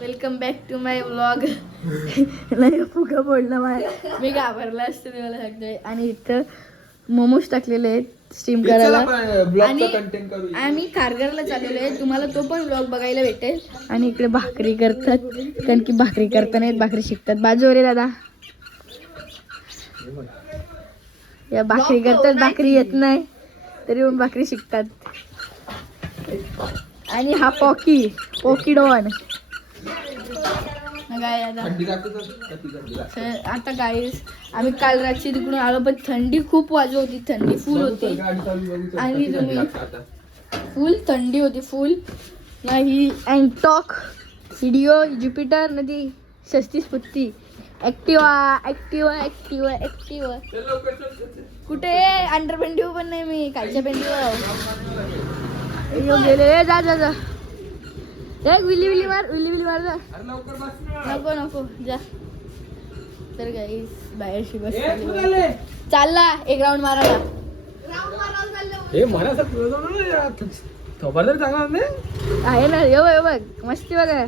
Welcome back to my vlog. नाही फुगा बोलला मी घाबरला असते ते मला सांगतोय. आणि इथं मोमोज टाकलेले आहेत स्टीम करायला आणि आम्ही कारगरला चाललेलो आहे. तुम्हाला तो पण व्लॉग बघायला भेटेल. आणि इकडे भाकरी करतात कारण की भाकरी करता नाहीत, भाकरी शिकतात. बाजू रे दादा या भाकरी करतात, भाकरी येत नाही तरी पण भाकरी शिकतात. आणि हा पॉकी डॉन आता गाईस आम्ही काल रात्री तिकडून आलो पण थंडी खूप वाजत होती. थंडी फुल होती आणि तुम्ही फुल थंडी होती फुल. नाही अँटॉक व्हिडिओ ज्युपिटर नदी 36 पुत्ती ऍक्टिवा कुठे अंडरपेंटिव पण नाही मी कालच्या पेंटिवर गेले. जा एक विली मार जा. नको जा. तर गाईस बाहेरशी बस चालला एक राऊंड मारायला. आहे ना ये बघ मस्ती बघा.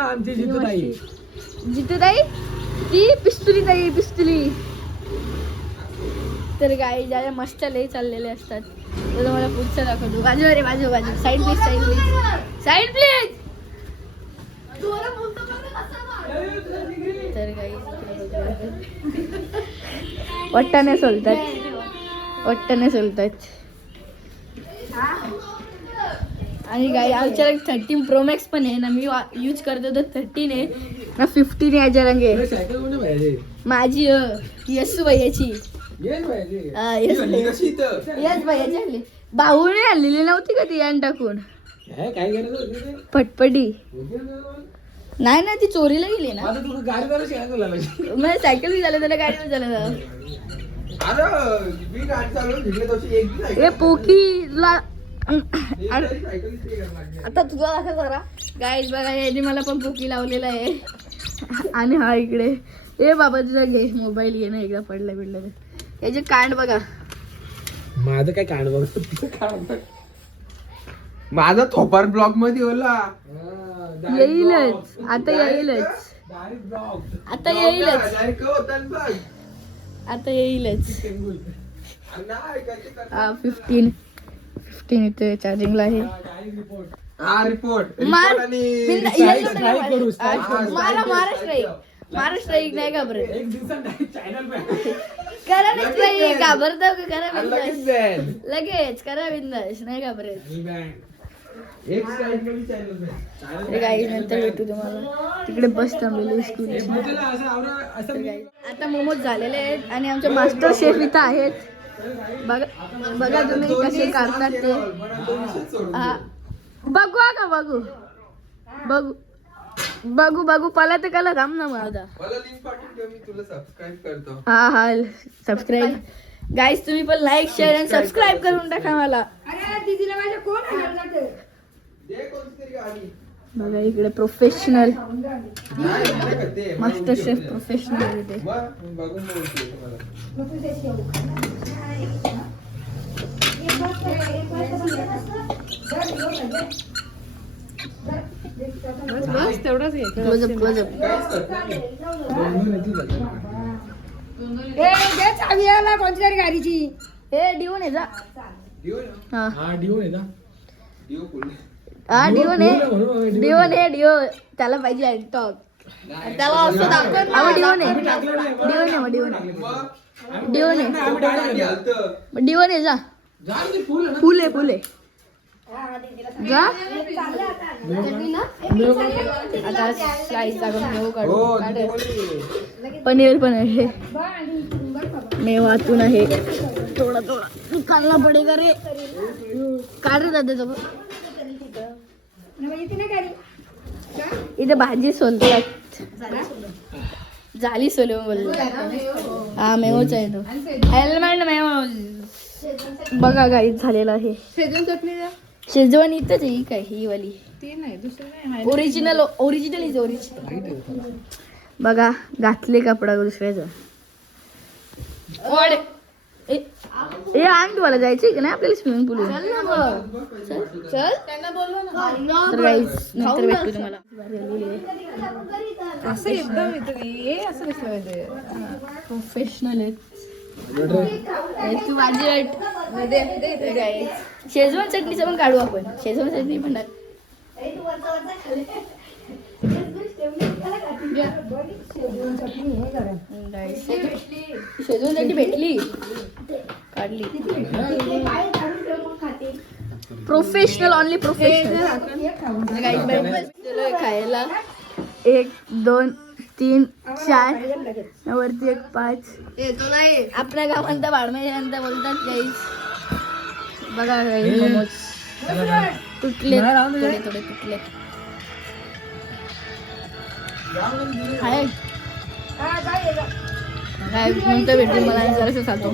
आमची जितू ताई ती पिस्तुली. तर गाई ज्या मस्त लई चाललेले असतात तर मला पुढचं दाखवतो. बाजू साईड प्लीज. तर गाई वाट्टाने सोलतात. आणि गाई आमच्याकडे 13 Pro Max पण आहे ना. मी यूज करतो तर 13 आहे ना 15 आहे. जरंगे माझी यसू भैयाची भाऊने आणलेली नव्हती का ती यान टाकून पटपटी. नाही ना ती चोरीला गेली ना. मला सायकल झालं त्याला गाडीवर झालं. हे पोकीला आता तुझा असं करा गाईज बघा. याने मला पण पोकी लावलेला आहे. आणि हा इकडे ए बाबा तुझा घे मोबाईल घे ना. एकदा पडलं याचे कांड बघा. माझं काय कांड बघ. माझा थोपार ब्लॉग मध्ये होला येईलच. आता येईलच. 15 इथे चार्जिंगला आहे. महाराष्ट्र एक नाही घाबरत. करा नाही घाबरतो करा लगेच करा बिंदास नाही घाबरत. नंतर भेटू तुम्हाला तिकडे बस थांबलेली स्कूल. आता मोमोज झालेले आहेत आणि आमचे मास्टर शेफ इथं आहेत. बघा तुम्ही कसे काढतात ते. बघू पला ते कला थांब ना माझा. हा सबस्क्राईब गाईस तुम्ही पण लाईक शेअर आणि सबस्क्राईब करून टाका मला. बघा इकडे प्रोफेशनल मास्टर शेफ प्रोफेशनल इथे. बस तेवढंच कोणती गाडीची हे डिओन आहे जा. डिओ त्याला पाहिजे टॉक. त्याला असं दाखव डिओन आहे जा. फुल आहे जा. आता स्लाइस पनीर पण आहे. मेवातून आहे थोडा निकालना पडेगा रे. काढ रे दादा. इथे भाजी सोलतात. झाली सोले बोललो. हा मेवच आहे तो. हेल्मेट मेव बघा गाईच झालेला आहे. शेजवान इथंच आहे काय ही वाली ओरिजिनल बघा घातले कपडा दुसऱ्याचा. हे आम्ही तुम्हाला जायचंय का नाही आपल्याला स्विमिंग पूल चल तर गाईस नंतर भेटू तुम्हाला असं एकदम प्रोफेशनल आहेत तू माझी वाट शेजवान चटणीचं पण काढू आपण शेजवान चटणी पण टाक. शेजवान चटणी भेटली काढली प्रोफेशनल ऑनली प्रोफेशनल खायला 1 2 3 4 वरती 1 5 आपल्या गावांत बाळमेनंतर बोलतात गाईस बघा गाईस मोमोज तुटले थोडे थोडे तुटले काय नंतर भेटू मला जरासं खातो